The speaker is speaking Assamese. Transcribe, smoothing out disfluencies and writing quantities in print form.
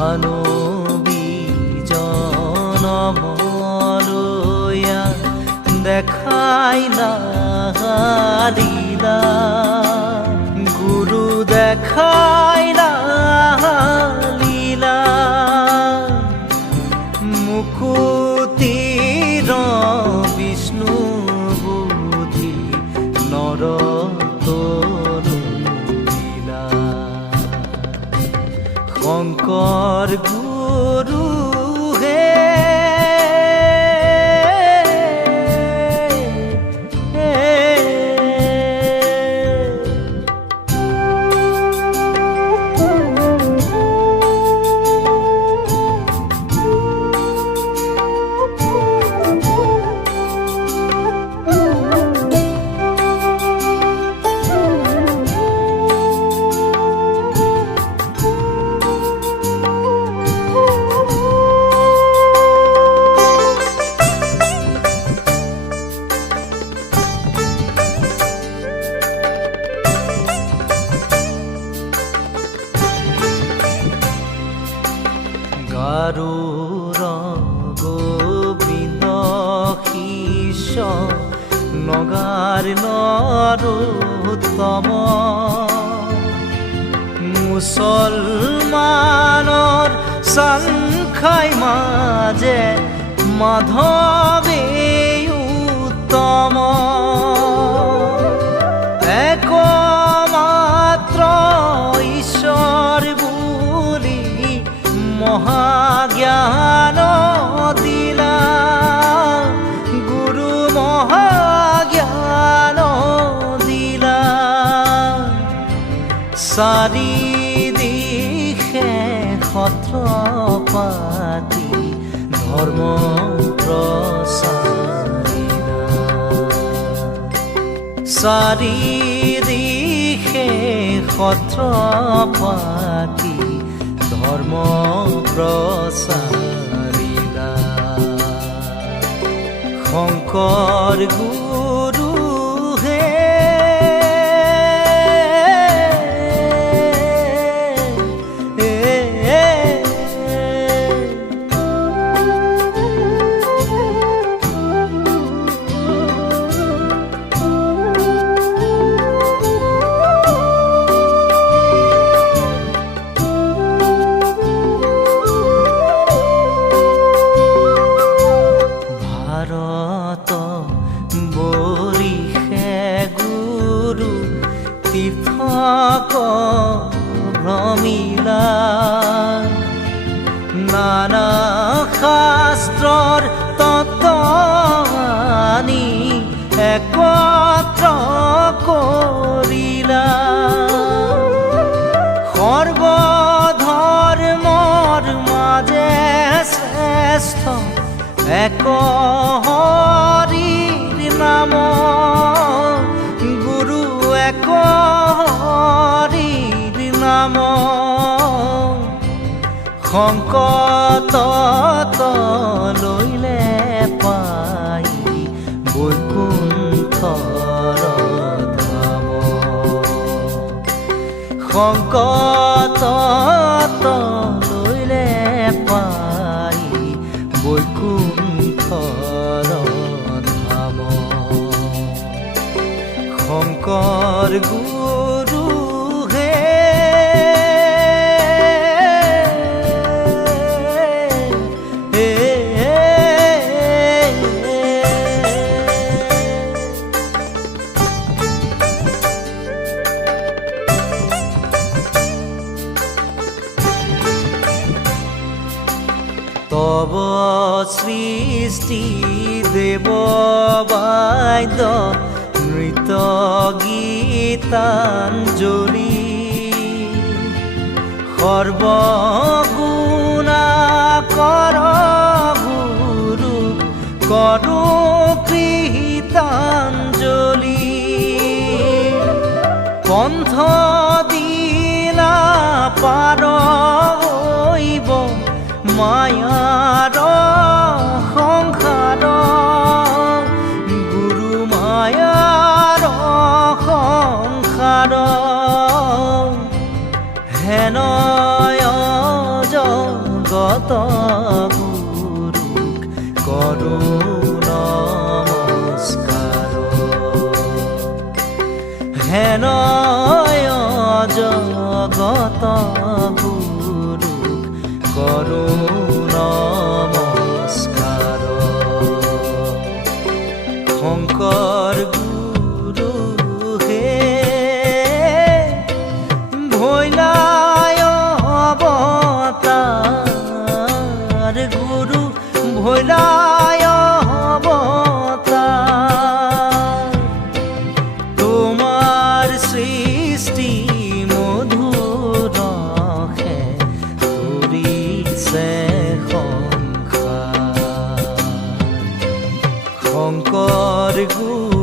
মানৱী জনমলৈয়া দেখাই না লীলা গুৰু দেখাই না লীলা মুকুতিৰ বিষ্ণু বুদ্ধি নৰ তনুলীলা শংকৰ গুৰু হে গাৰুৰ গোবিন্দ শিষ্য নগাৰ নৰোত্তম মুছলমানৰ সংখ্যাই মাজে মাধৱে উত্তম একমাত্ৰ ঈশ্বৰ বুলি মহাজ্ঞান দিলা গুৰু মহাজ্ঞান দিলা চাৰি দিশে সত্ৰ পাতি ধৰ্ম প্ৰচাৰিলা চাৰি দিশে সত্ৰ পাতি ধৰ্ম প্ৰচাৰিলা শংকৰ গুৰু হে তীৰ্থক ভ্ৰমিলা নানা শাস্ত্ৰৰ তত্ত্ব আনি একত্ৰ কৰিলা সৰ্বধৰ্মৰ মাজে শ্ৰেষ্ঠ এক হৰিৰ নাম গুৰু এক হৰিৰ নাম সংকট লৈলে পাই বৈকুণ্ঠৰ ধাম সংকট লৈলে পাই বৈকুণ্ঠৰ ধাম শংকৰ গুৰু হে তব সৃষ্টি দেব বাদ্য নৃত্য গীতাঞ্জলি সৰ্বগুণাকৰ গুৰু কৰো কৃতাঞ্জলি পন্থ দিলা পাৰ হৈব মায়াৰ সংসাৰ গুৰু মায়াৰ সংসাৰ হেনয় জগত গুৰুক কৰো নমস্কাৰ হেনয় জগত গুৰুক কৰো নমস্কাৰ শংকৰ গুৰু হে ভৈলাই অৱতাৰ গুৰু ভৈলাই অৱতাৰ তোমাৰ সৃষ্টি মধুৰ ৰসে কৰিছে সংসাৰ শংকৰ গুৰু